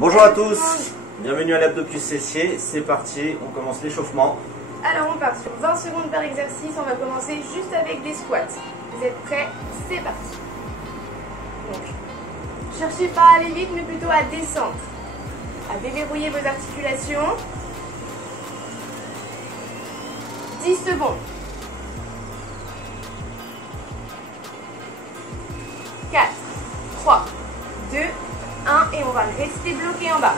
Bonjour à tous, bienvenue à l'Abdo-Plus fessier, c'est parti, on commence l'échauffement. Alors on part sur 20 secondes par exercice, on va commencer juste avec des squats. Vous êtes prêts? C'est parti. Donc, cherchez pas à aller vite mais plutôt à descendre, à déverrouiller vos articulations. 10 secondes. 4, 3, 2, 1 et on va rester bloqué en bas.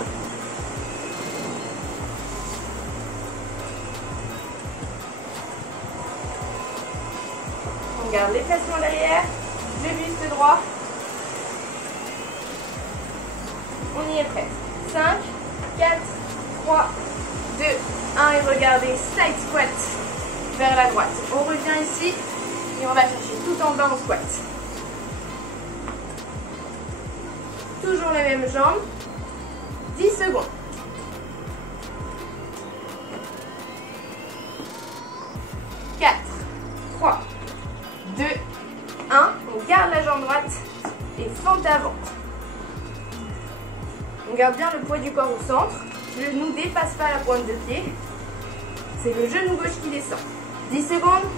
On garde les placements derrière, le buste droit. On y est prêt. 5, 4, 3, 2, 1 et regardez, side squat vers la droite. On revient ici et on va chercher tout en bas en squat. Toujours les mêmes jambes. 10 secondes. 4, 3, 2, 1. On garde la jambe droite et fente avant. On garde bien le poids du corps au centre. Le genou ne dépasse pas la pointe de pied. C'est le genou gauche qui descend. 10 secondes.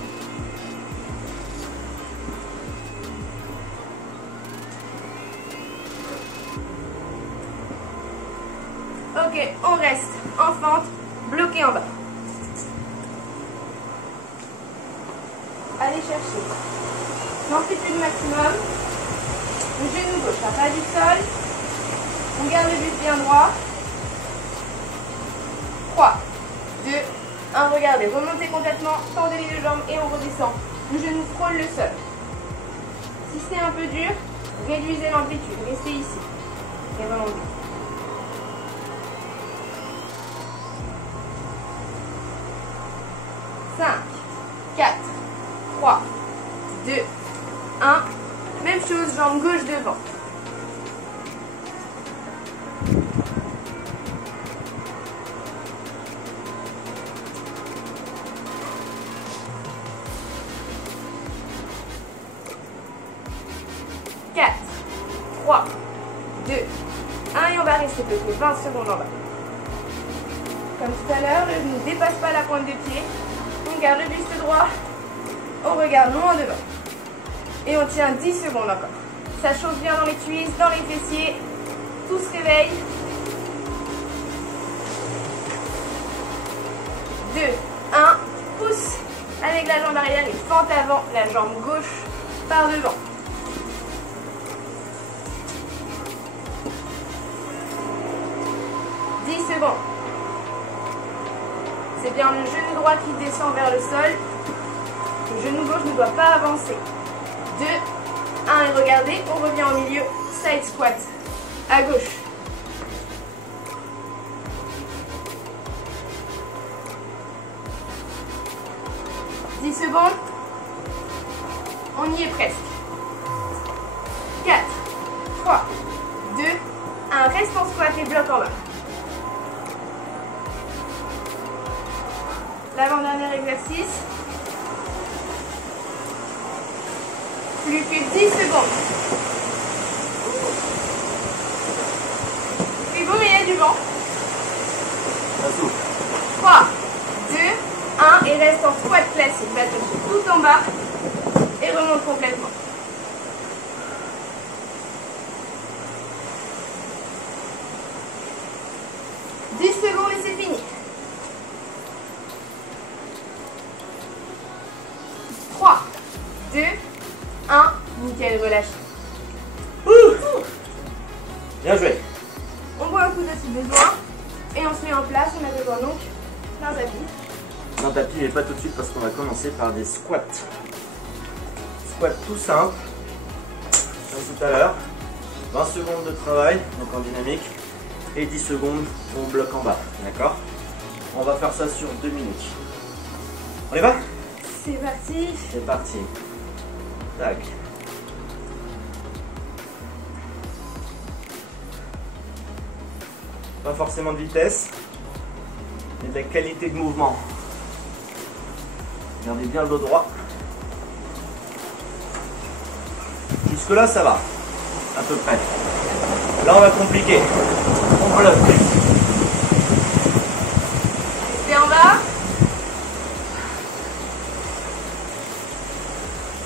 Ok, on reste en fente, bloqué en bas. Allez chercher l'amplitude maximum. Le genou gauche à ras du sol. On garde le buste bien droit. 3, 2, 1. Regardez, remontez complètement, tendez les deux jambes et on redescend. Le genou frôle le sol. Si c'est un peu dur, réduisez l'amplitude. Restez ici. Et remontez. 5, 4, 3, 2, 1. Même chose, jambe gauche devant. Quatre, 3, 2, 1 et on va rester bloqué 20 secondes en bas. Comme tout à l'heure, le genou ne dépasse pas la pointe de pied. On garde le buste droit, on regarde loin devant. Et on tient 10 secondes encore. Ça chauffe bien dans les cuisses, dans les fessiers. Tout se réveille. 2, 1, pousse avec la jambe arrière et fente avant, la jambe gauche par devant. Secondes. C'est bien le genou droit qui descend vers le sol. Le genou gauche ne doit pas avancer. 2, 1 et regardez, on revient au milieu. Side squat à gauche. « 10 secondes. On y est presque. 4, 3, 2, 1. Reste en squat et bloc en bas. L'avant-dernier exercice. Plus que 10 secondes. C'est beau, mais il y a du vent. 3, 2, 1 et reste en squat classique. Bâton tout en bas et remonte complètement. « 10 secondes et c'est fini. 3, 2, 1, nickel, relâche. Bien joué. On boit un coup de si besoin et on se met en place. On a besoin donc d'un tapis. Un tapis, mais pas tout de suite parce qu'on va commencer par des squats. Squat tout simple, comme tout à l'heure. 20 secondes de travail, donc en dynamique, et 10 secondes, on bloque en bas. D'accord? On va faire ça sur 2 minutes. On y va? C'est parti. C'est parti. Tac. Pas forcément de vitesse, mais de la qualité de mouvement. Gardez bien le dos droit. Jusque là ça va, à peu près. Là on va compliquer. On bloc. Restez en bas.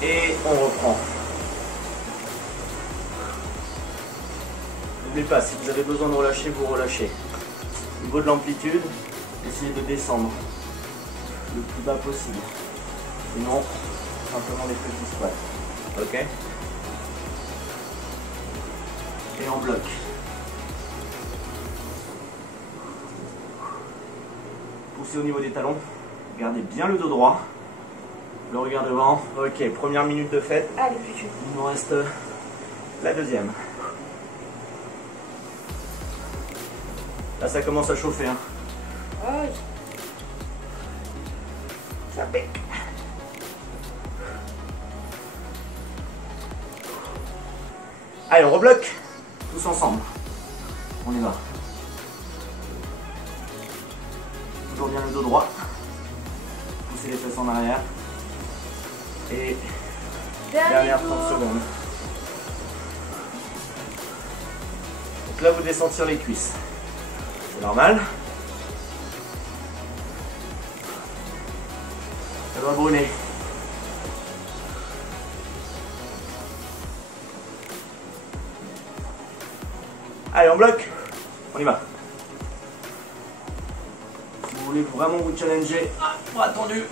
Et on reprend. N'oubliez pas, si vous avez besoin de relâcher, vous relâchez. Au niveau de l'amplitude, essayez de descendre le plus bas possible. Sinon, simplement des petits squats. Ok? Et on bloque. Poussez au niveau des talons. Gardez bien le dos droit. Le regard devant. Ok, première minute de fête. Allez, plus vite. Il nous reste la deuxième. Là, ça commence à chauffer. Hein. Oh, oui. Ça pique. Allez, on rebloque. Tous ensemble. On y va. Toujours bien le dos droit. Poussez les fesses en arrière. Et dernière 30 secondes. Donc là, vous descendez sur les cuisses. C'est normal. Ça va brûler. Allez, on bloque. On y va. Si vous voulez vraiment vous challenger, bras tendus.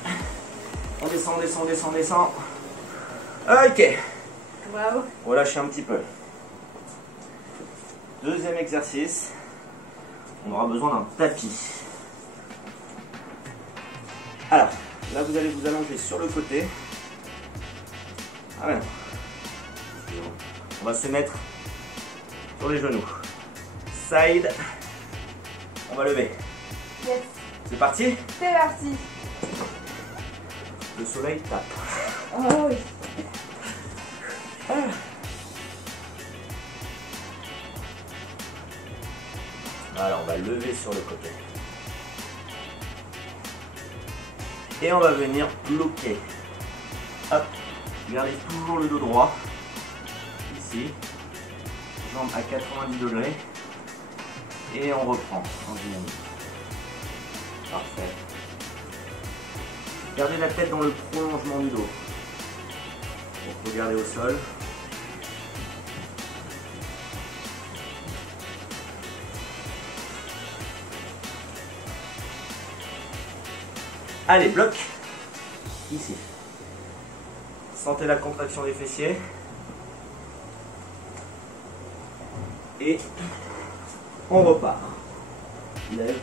On descend, on descend, on descend, on descend. Ok. Bravo. Relâchez un petit peu. Deuxième exercice. On aura besoin d'un tapis. Alors, là vous allez vous allonger sur le côté. Ah ben non. On va se mettre sur les genoux. Side. On va lever. Yes. C'est parti? C'est parti. Le soleil tape. Oh oui. Alors on va lever sur le côté. Et on va venir bloquer. Hop. Gardez toujours le dos droit. Ici. Jambes à 90 degrés. Et on reprend en dynamique. Parfait. Gardez la tête dans le prolongement du dos. Donc regardez au sol. Allez, bloc. Ici. Sentez la contraction des fessiers. Et on repart. Lève.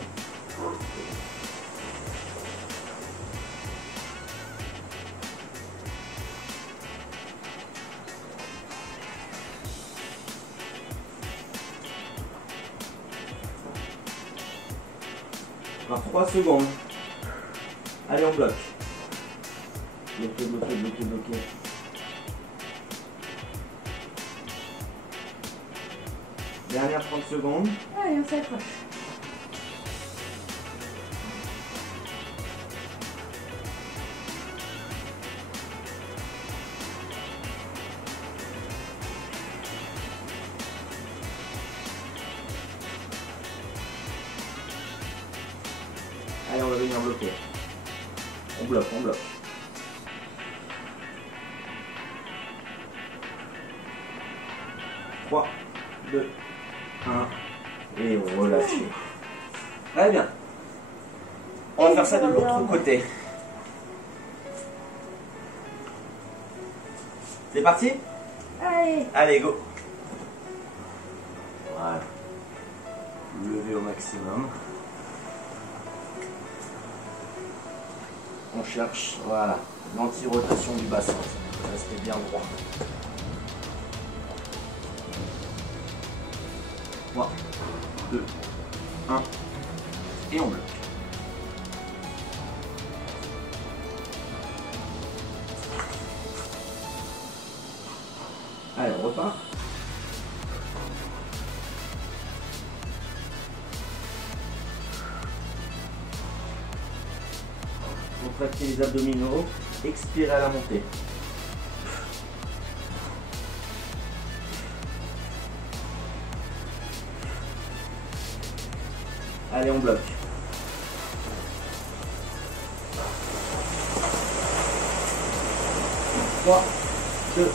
Encore 3 secondes. Allez, on bloque. Bloquez, bloquez, bloquez, bloquez. Dernière 30 secondes. Allez, on s'accroche. Allez, on va venir bloquer. On bloque, on bloque. Trois, 2, 1. Et relâchez. Très bien. On va faire ça de l'autre côté. C'est parti? Allez. Allez, go. Voilà. Levez au maximum. On cherche, voilà, l'anti-rotation du bassin. Restez bien droit. 3, 2, 1. Et on bloque. Allez, on repart. Contractez les abdominaux, expirez à la montée. Allez, on bloque. Trois, deux,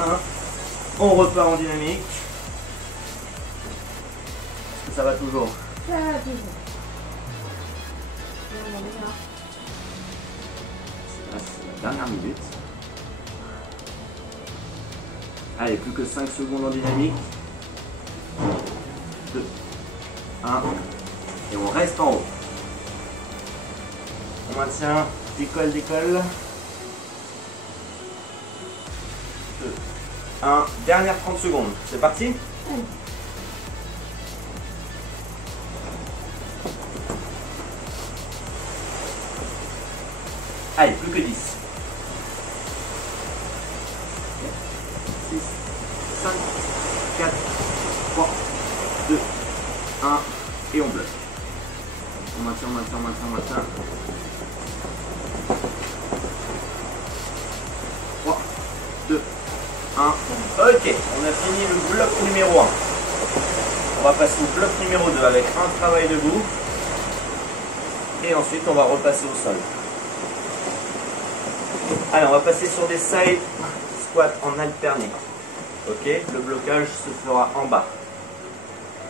un. On repart en dynamique. Est-ce que ça va toujours? Ça va toujours. C'est la dernière minute. Allez, plus que 5 secondes en dynamique. 2, 1. Et on reste en haut. On maintient, décolle, décolle. 2, 1. Dernière 30 secondes. C'est parti? Allez. Allez, plus que 10. 6, 5, 4, 3, 2, 1. Et on bloque. On maintient, on maintient, on maintient, on maintient. 3, 2, 1. Ok, on a fini le bloc numéro 1. On va passer au bloc numéro 2 avec un travail debout. Et ensuite, on va repasser au sol. Allez, on va passer sur des side squats en alterné. Ok, le blocage se fera en bas.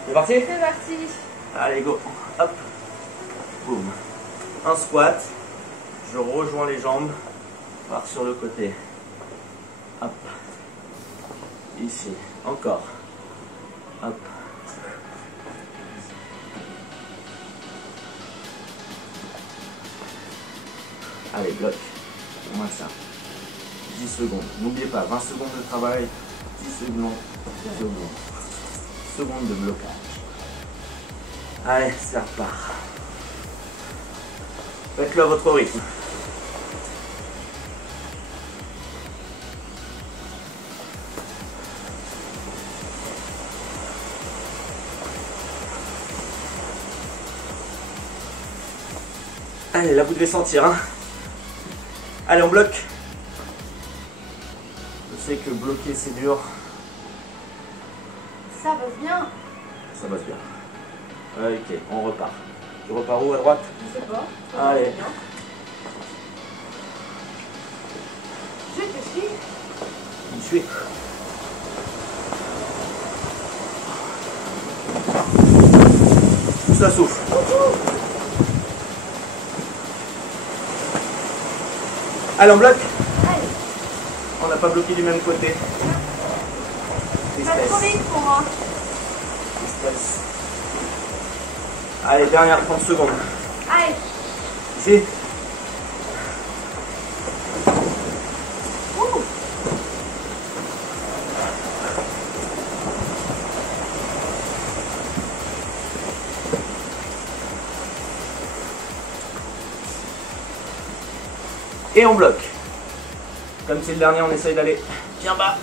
C'est parti? C'est parti. Allez, go. Hop. Boum. Un squat. Je rejoins les jambes. Par sur le côté. Hop. Ici. Encore. Hop. Allez, bloc. On maintient. 10 secondes. N'oubliez pas, 20 secondes de travail, 10 secondes de blocage. Allez, ça repart. Faites-le à votre rythme. Allez, là vous devez sentir, hein. Allez, on bloque. Je sais que bloquer c'est dur. Ça passe bien. Ça passe bien. Ok, on repart. Tu repars où, à droite? Je sais pas. Allez. Je te suis. Je suis. Ça souffle. Allez, on bloque. Allez. On n'a pas bloqué du même côté. Pas trop vite pour moi. Tristesse. Allez, dernière 30 secondes. Allez. Ici. Ouh. Et on bloque. Comme c'est le dernier, on essaye d'aller bien bas.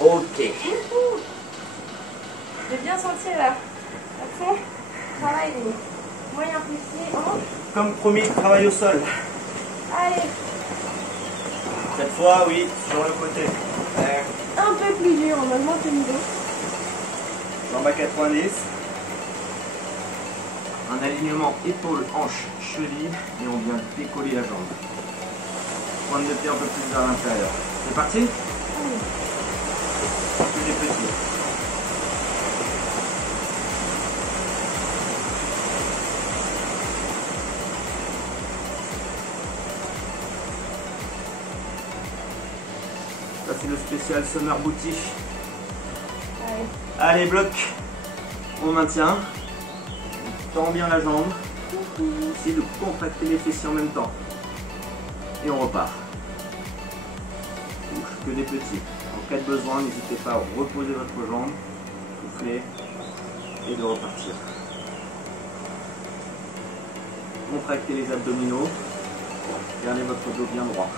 Ok. J'ai bien senti là. À fond. Travail les moyens fessiers. Hanches. Comme promis, travail au sol. Allez. Cette fois, oui, sur le côté. Un peu plus dur. On augmente le niveau. Jambes à 90. Un alignement épaule, hanche, cheville. Et on vient décoller la jambe. Pointe de pied un peu plus vers l'intérieur. C'est parti? Allez. Plus les petits. Ça c'est le spécial Summer Booty. Allez. Allez, bloc. On maintient. On tend bien la jambe. Essayez de contracter les fessiers en même temps. Et on repart. Touche que des petits. En cas de besoin, n'hésitez pas à reposer votre jambe, souffler et de repartir. Contractez les abdominaux. Gardez votre dos bien droit.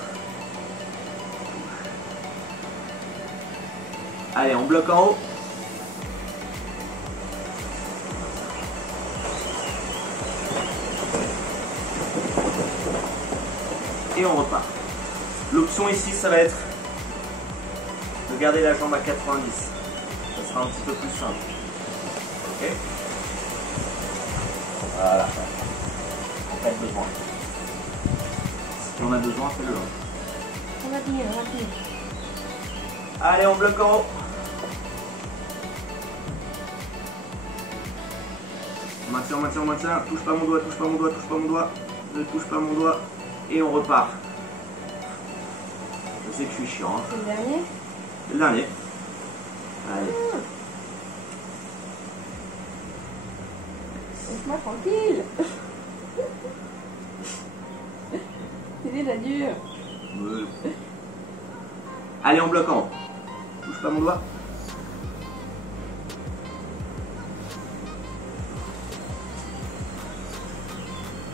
Allez, on bloque en haut. Et on repart. L'option ici, ça va être de garder la jambe à 90. Ça sera un petit peu plus simple. Ok. Voilà. En cas de besoin. Si on a besoin, fais-le. On va tenir, on va tenir. Allez, on bloque en haut. On maintient. Touche pas mon doigt. Ne touche pas mon doigt. Et on repart. Je sais que je suis chiant. Hein. C'est le dernier. C'est le dernier. Allez. Laisse-moi tranquille. C'est déjà dur. Allez, on bloque en haut. Touche pas mon doigt.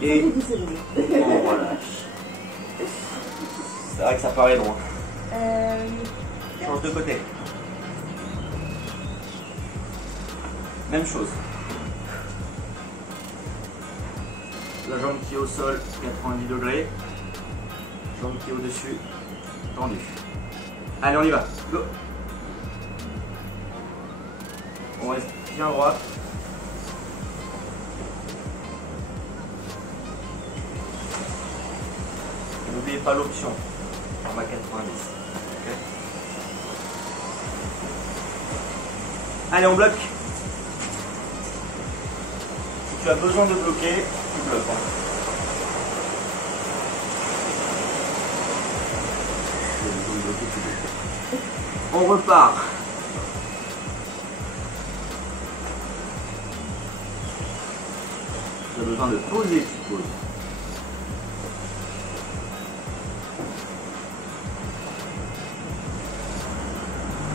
Et on relâche. C'est vrai que ça paraît loin. Change de côté. Même chose. La jambe qui est au sol, 90 degrés. Jambe qui est au-dessus, tendue. Allez, on y va. Go. On reste bien droit. N'oubliez pas l'option. On va 90. Okay. Allez, on bloque. Si tu as besoin de bloquer, tu bloques. On repart. Tu as besoin de poser, tu poses.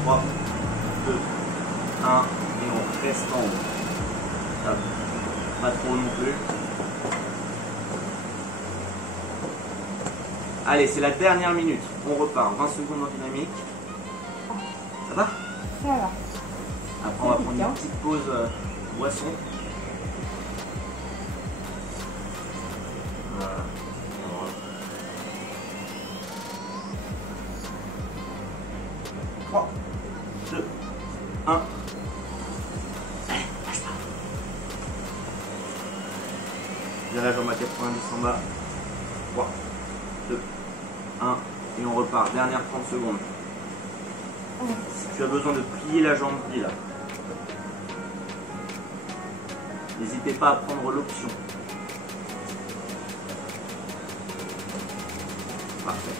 Trois, 2, 1, et on reste en haut. Pas trop non plus. Allez, c'est la dernière minute. On repart. 20 secondes en dynamique. Ça va? Ça va. Après, on va prendre une petite pause boisson. Voilà. 3, 2, 1. Allez, lâche pas. Virage en bas 90 en bas. 3, 2, 1. Et on repart. Dernière 30 secondes. Si tu as besoin de plier la jambe, plie-la. N'hésitez pas à prendre l'option. Parfait.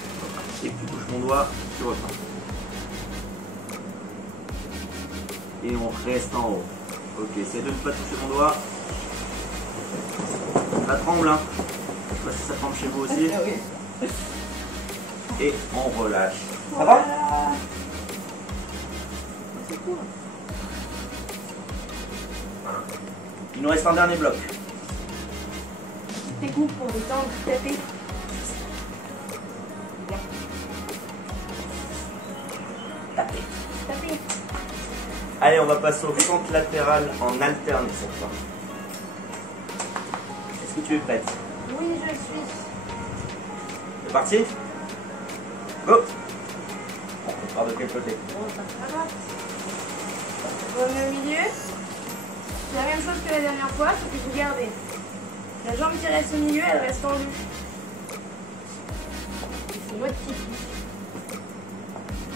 Et tu touches mon doigt, tu repars. Et on reste en haut. Ok, essaie de ne pas toucher mon doigt. Ça tremble, hein. Je sais pas si ça tremble chez vous aussi. Et on relâche. Ça va? C'est cool. Il nous reste un dernier bloc. Tes coups pour détendre, taper. Bien. Taper. Allez, on va passer au centre latéral en alterné cette fois. Est-ce que tu es prête? Oui, je suis. C'est parti? Go! On part de quel côté? On passe à droite. On remet au milieu. C'est la même chose que la dernière fois, sauf que vous gardez. La jambe qui reste au milieu, elle reste tendue. C'est votre pied.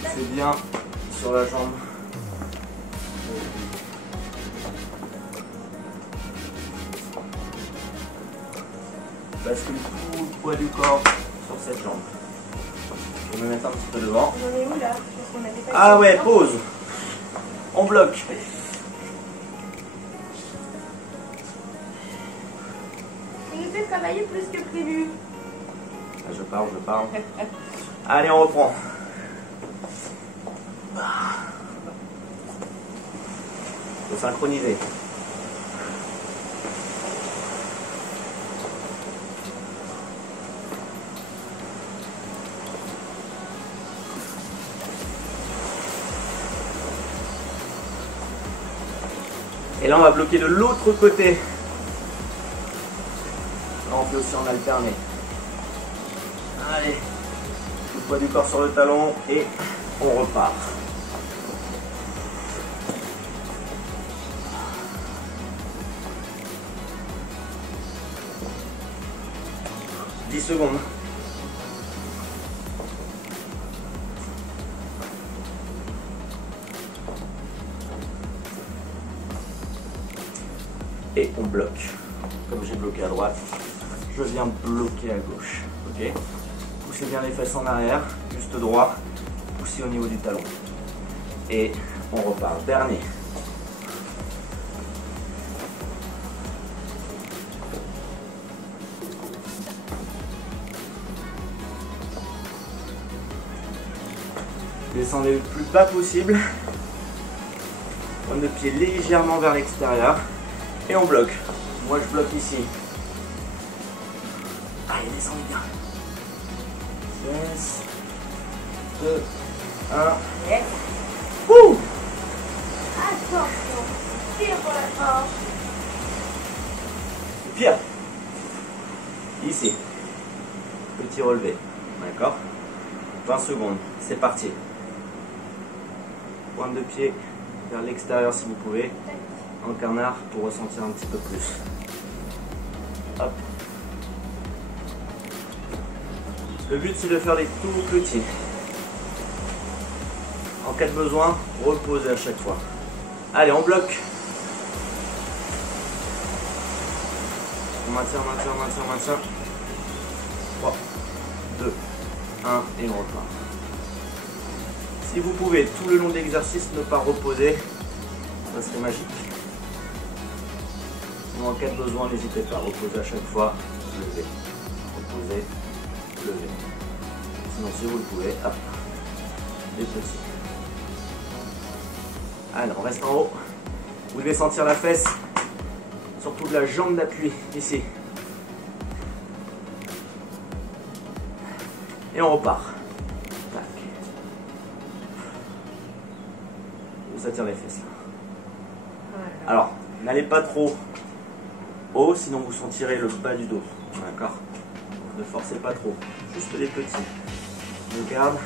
C'est bien sur la jambe. Bascule tout le poids du corps sur cette jambe. Je vais me mettre un petit peu devant. On en est où là? Parce qu'on avait pas Ah ouais, pause. On bloque. Tu nous fais travailler plus que prévu. Je parle. Allez, on reprend. Faut synchroniser. Et là, on va bloquer de l'autre côté. Là, on fait aussi en alterné. Allez, le poids du corps sur le talon et on repart. 10 secondes. Et on bloque. Comme j'ai bloqué à droite, je viens bloquer à gauche. Ok? Poussez bien les fesses en arrière, juste droit. Poussez au niveau du talon. Et on repart. Dernier. Descendez le plus bas possible. Pointe de pied légèrement vers l'extérieur. Et on bloque. Moi je bloque ici. Allez, descendez bien. 6, 2, 1. Yes. Ouh! Attention, tire pour la force. Pire. Ici. Petit relevé. D'accord? 20 secondes. C'est parti. Pointe de pied vers l'extérieur si vous pouvez. En canard pour ressentir un petit peu plus. Hop. Le but c'est de faire des tout petits. En cas de besoin, reposez à chaque fois. Allez, on bloque. On maintient. 3, 2, 1 et on repart. Si vous pouvez tout le long de l'exercice ne pas reposer, ça serait magique. En cas de besoin, n'hésitez pas à reposer à chaque fois, levez, reposez, levez. Sinon, si vous le pouvez, hop, des petits. Allez, on reste en haut. Vous devez sentir la fesse, surtout de la jambe d'appui, ici. Et on repart. Tac. Ça tire les fesses. Alors, n'allez pas trop haut, sinon vous sentirez le bas du dos. D'accord? Ne forcez pas trop. Juste les petits. On garde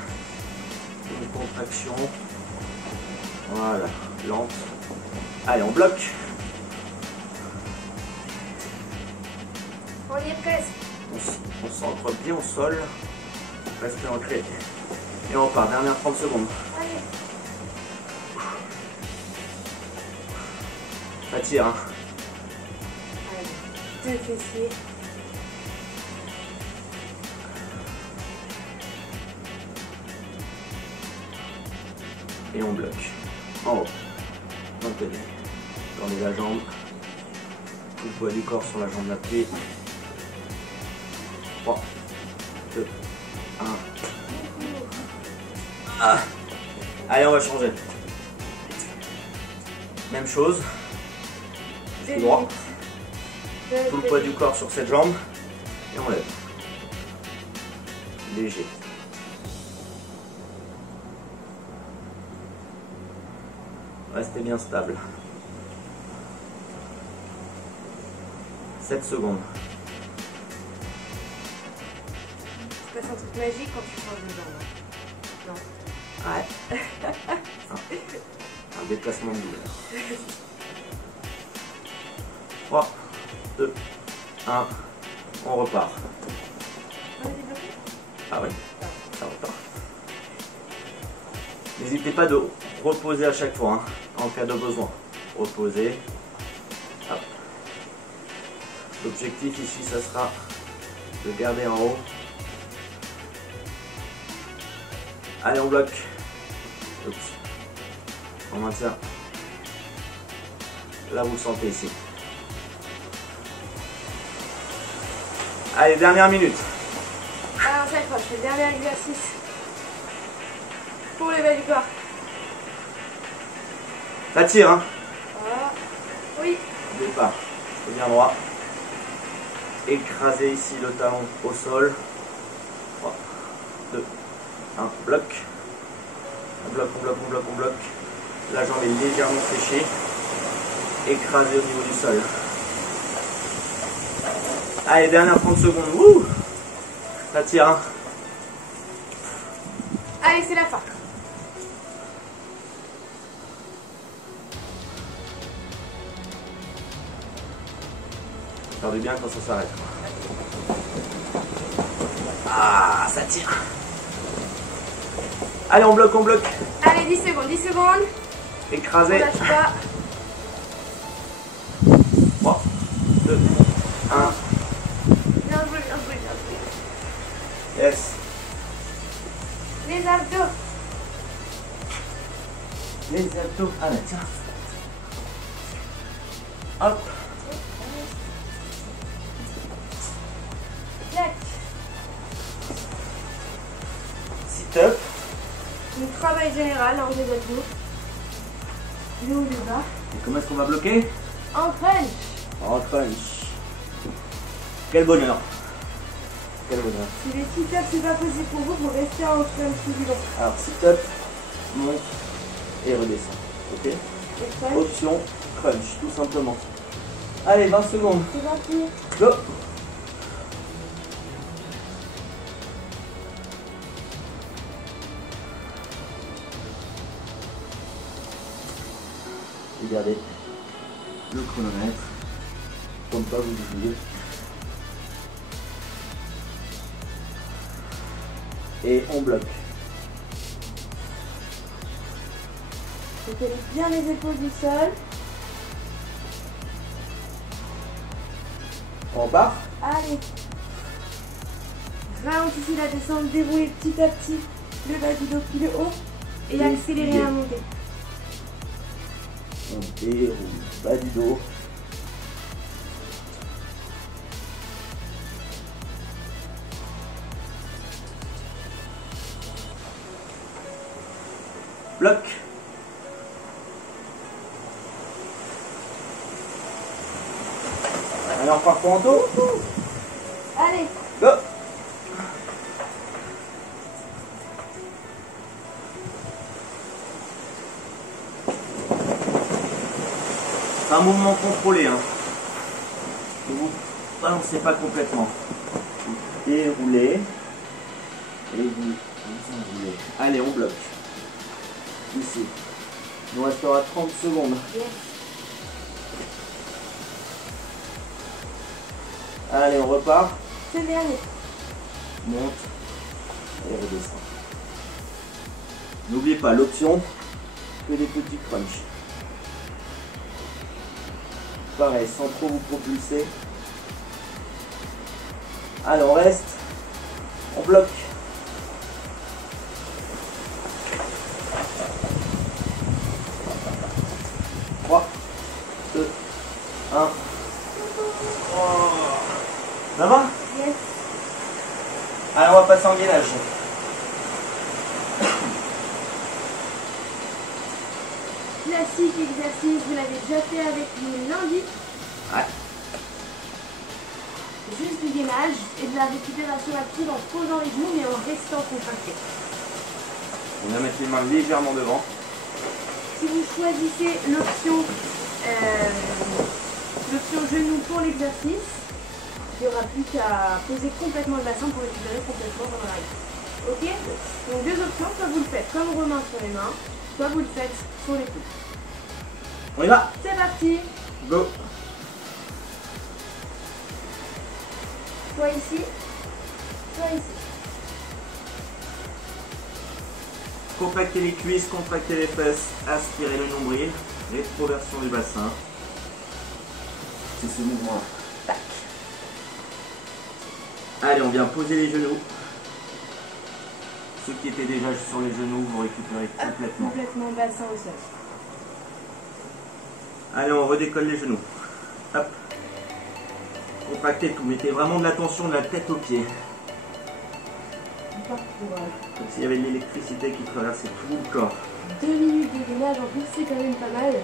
une contraction. Voilà, lente. Allez, on bloque. On y est presque. On s'ancre bien au sol. Restez ancré. Et on repart. Dernière 30 secondes. Allez. Ça tire. Hein. Allez. 2 fessiers. Et on bloque. En haut. Maintenez. Tendez la jambe. Tout le poids du corps sur la jambe d'appui. 3, 2, 1. Ah. Allez, on va changer. Même chose. Tout droit. Tout le poids du corps sur cette jambe. Et on lève. Léger. Restez bien stable. 7 secondes. Tu passes un truc magique quand tu changes de jambe. Non. Ouais. Un déplacement de douleur. 3, 2, 1. On repart. On est débloqué ? Ah oui, ça repart. N'hésitez pas de reposer à chaque fois, hein, en cas de besoin. Reposez. Hop. L'objectif ici, ça sera de garder en haut. Allez, on bloque. Oups. On maintient. Là, vous le sentez ici. Allez, dernière minute. Alors, ça accroche. Le dernier exercice pour le bas du corps. Ça tire, hein. Voilà. Oui. Départ. C'est bien droit. Écrasez ici le talon au sol. 3, 2, 1. Bloc. On bloque, on bloque, on bloque, on bloque. La jambe est légèrement fléchée. Écrasez au niveau du sol. Allez, dernière 30 secondes. Ouh, ça tire, hein. Allez, c'est la fin. Ça fait du bien quand ça s'arrête. Ah, ça tire. Allez, on bloque, on bloque. Allez, 10 secondes, 10 secondes. Écrasé. On lâche pas. 3, 2, 1. Bien joué, bien joué, bien joué. Yes. Les abdos. Les abdos. Allez, tiens. Hop. Clac. Sit-up. Le travail général en des abdos. Le haut, le bas. Et comment est-ce qu'on va bloquer? En crunch. En crunch. Quel bonheur. Quel bonheur. Si les sit-ups c'est pas possible pour vous rester en crunch tout du long. Alors, sit-up, monte et redescend. Ok? Et crunch. Option crunch, tout simplement. Allez, 20 secondes. C'est parti. Go! Regardez le chronomètre pour ne pas vous oublier. Et on bloque. Vous bien les épaules du sol. On repart. Allez. Ralentissez la descente, déroulez petit à petit le bas du dos puis le haut et accélérez la montée. On déroule bas du dos. Bloc. Allez, on repart pour en dos. Allez. Go. C'est un mouvement contrôlé. Hein. Ne vous balancez pas complètement. Vous déroulez. Et vous enroulez. Allez, on bloque. Ici. Il nous restera 30 secondes. Yes. Allez, on repart. C'est le dernier. Monte et redescend. N'oubliez pas l'option que des petits crunchs. Pareil, sans trop vous propulser. Allez, on reste. On bloque. Trois, 2, 1. Ça va? Yes. Allez, on va passer en gainage. Classique exercice, vous l'avez déjà fait avec nous lundi. Ouais. Juste du gainage et de la récupération active en posant les genoux mais en restant contracté. On va mettre les mains légèrement devant. Si vous choisissez l'option genou pour l'exercice, il n'y aura plus qu'à poser complètement le bassin pour récupérer complètement pendant l'arrivée. Ok? Donc deux options, soit vous le faites comme Romain sur les mains, soit vous le faites sur les coudes. On y va. C'est parti! Go. Soit ici, soit ici. Contractez les cuisses, contractez les fesses, aspirez le nombril, rétroversion du bassin. C'est ce mouvement. Tac. Allez, on vient poser les genoux. Ceux qui étaient déjà sur les genoux, vous récupérez complètement. Complètement bassin au sol. Allez, on redécolle les genoux. Hop. Contractez tout. Mettez vraiment de la tension de la tête aux pieds. Comme s'il y avait de l'électricité qui traversait tout le corps. 2 minutes de gainage en plus, c'est quand même pas mal.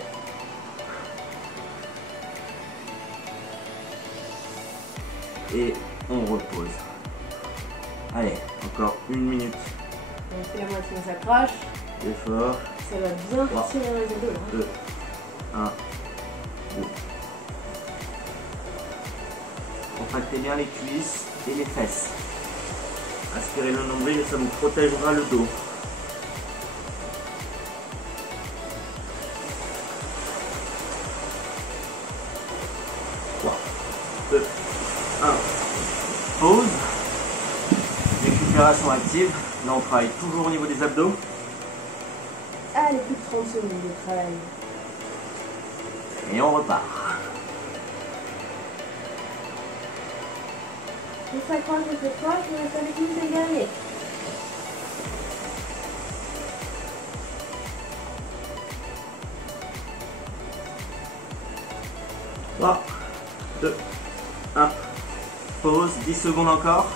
Et on repose. Allez, encore 1 minute. On fait la moitié, on s'accroche. Effort. Ça va bien 3, tirer les abdos. 2, 1, go. Contractez bien les cuisses et les fesses. Aspirez le nombril et ça vous protégera le dos. Pause. respiration active. Là, on travaille toujours au niveau des abdos. Allez, plus de 30 secondes de travail. Et on repart. Je s'accroche cette fois, je vais faire les 15 derniers. Trois, 2, 1. Pause, 10 secondes encore.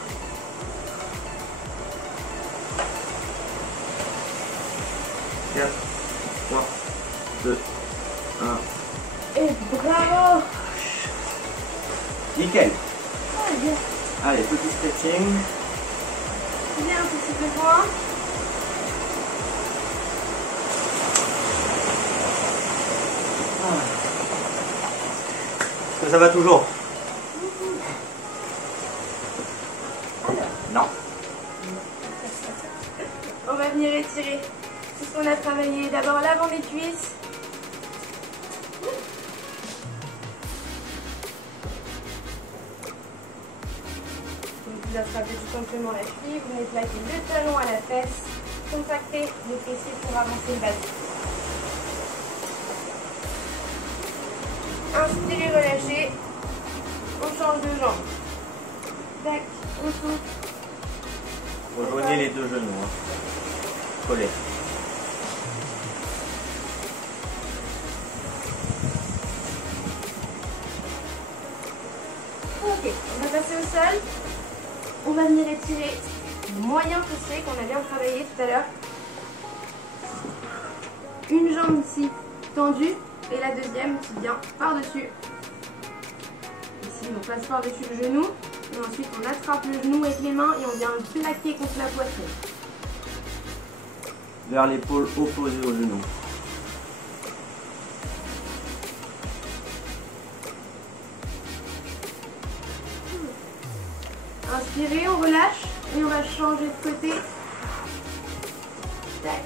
Quatre, 3, 2, 1. Et bravo! Nickel. Ah, bien. Allez, petit stretching. Bien, petit besoin. Est-ce que ça va toujours? Non. On va venir étirer tout ce qu'on a travaillé. D'abord l'avant des cuisses. Donc vous attrapez tout simplement la cheville, vous venez plaquer le talon à la fesse, contactez les fessiers pour avancer le bassin. Inspirez, relâchez. On change de jambe. Tac, on souffle. Rejoignez les deux genoux. Hein. Collez. Ok, on va passer au sol. On va venir étirer le moyen fessier qu'on a bien travaillé tout à l'heure. Une jambe ici tendue et la deuxième qui vient par-dessus. Ici, on passe par-dessus le genou et ensuite on attrape le genou avec les mains et on vient le plaquer contre la poitrine. Vers l'épaule opposée au genou. Inspirez, on relâche et on va changer de côté. Tac.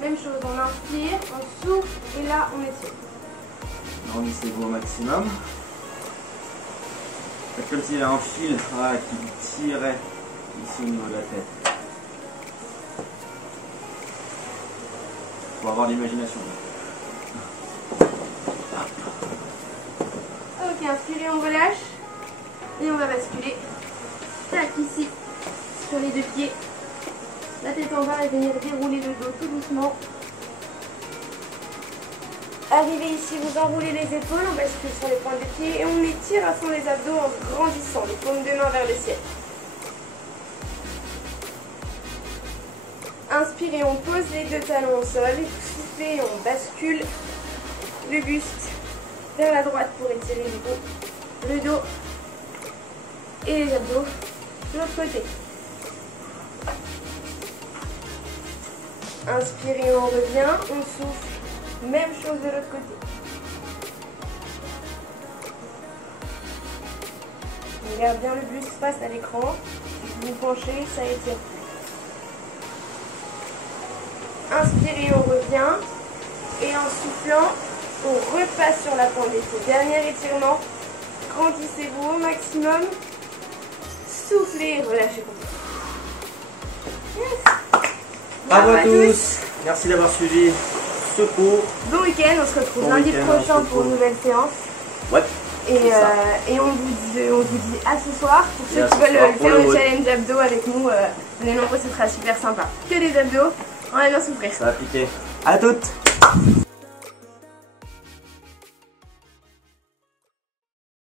Même chose, on inspire, on souffle et là on étire. Grandissez-vous au maximum. Faites comme s'il y avait un fil qui tirait ici au niveau de la tête. Faut avoir l'imagination. Ok, inspirez, on relâche et on va basculer. Tac, ici, sur les deux pieds. La tête en bas et venir dérouler le dos tout doucement. Arrivez ici, vous enroulez les épaules, on bascule sur les pointes des pieds et on étire à fond les abdos en grandissant, les paumes de main vers le ciel. Inspirez, on pose les deux talons au sol, soufflez, on bascule le buste vers la droite pour étirer le dos et les abdos de l'autre côté. Inspirez, on revient, on souffle. Même chose de l'autre côté. On garde bien le buste face à l'écran. Si vous penchez, ça étire plus. Inspirez, on revient. Et en soufflant, on repasse sur la pointe des pieds. Dernier étirement. Grandissez-vous au maximum. Soufflez, relâchez complètement. Yes. Bravo à tous. Merci d'avoir suivi ce cours. Bon week-end, on se retrouve lundi prochain pour une nouvelle séance. Ouais. Et on vous dit à ce soir. Pour ceux qui veulent faire le challenge abdos avec nous, venez nombreux, ce sera super sympa. Que des abdos, on va bien souffrir. Ça va piquer. À toutes.